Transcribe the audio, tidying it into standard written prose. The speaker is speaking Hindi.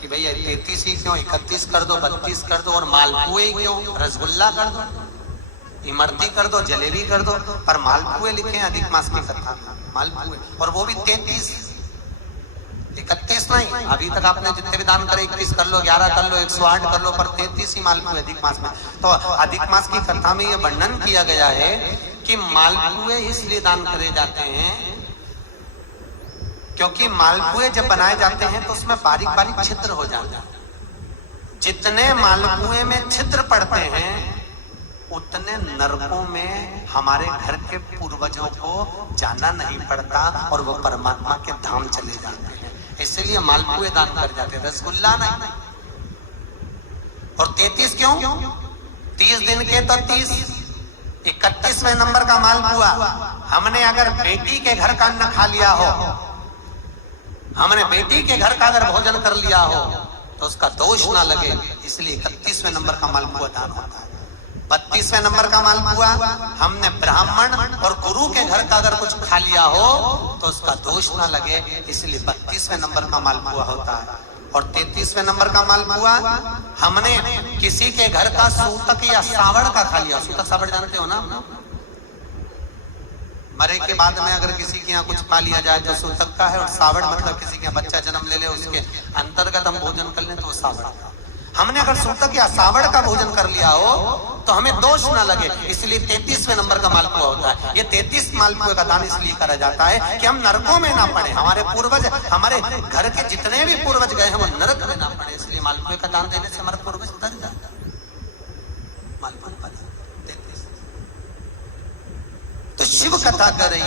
कि भैया 33 ही क्यों, 31 कर दो, 32 कर दो, और मालपुए क्यों, रसगुल्ला कर दो, इमरती कर दो, जलेबी कर दो, पर मालपुए लिखे हैं अधिक मास की कथा में, मालपुए, और वो भी 33, 31 नहीं। अभी तक आपने जितने भी दान करे 21 कर लो, 11 कर लो, 108 कर लो, पर 33 ही मालपुए अधिक मास में। तो अधिक मास की कथा में यह वर्णन किया गया है कि मालपुए इसलिए दान करे जाते हैं क्योंकि मालपुए जब बनाए जाते हैं तो उसमें बारीक बारीक छिद्र हो जाते हैं। जितने मालपुए में छिद्र पड़ते हैं उतने नरकों में हमारे घर के पूर्वजों को जाना नहीं पड़ता और वो परमात्मा के धाम चले जाते हैं। इसलिए मालपुए दान कर जाते हैं, रसगुल्ला नहीं। और 33 क्यों? 30 दिन के तो 30, 31वें नंबर का मालपुआ। हमने अगर बेटी के घर का अन्न खा लिया हो, हमने बेटी के घर का अगर भोजन कर लिया हो तो उसका दोष ना लगे, इसलिए 31वें नंबर का मालपुआ दान होता है। 32वें नंबर का मालपुआ हमने ब्राह्मण और गुरु के घर का अगर कुछ खा लिया हो तो उसका दोष ना लगे, इसलिए 32वें नंबर का मालपुआ होता है। और 33वें नंबर का मालपुआ हमने किसी के घर का सूतक या सावड़ का खा लिया। सूतक सावड़ जानते हो ना? मरे के बाद में अगर किसी के यहाँ कुछ खा लिया जाए तो सूतक का है, और सावड़ मतलब किसी के यहाँ बच्चा जन्म ले ले उसके अंतर्गत हम भोजन कर लें तो सावड़ का। हमने अगर सूतक या सावड़ का भोजन कर लिया हो तो हमें दोष ना लगे, इसलिए 33वें नंबर का मालपुआ होता है। ये 33 मालपुए का दान इसलिए करा जाता है कि हम नरकों में ना पड़े, हमारे पूर्वज, हमारे घर के जितने भी पूर्वज गए हैं वो नरक में ना पड़े, इसलिए मालपुए का दान देने से हमारे पूर्वज तर जाता है। मालपुआ 33। तो शिव कथा कर रही है।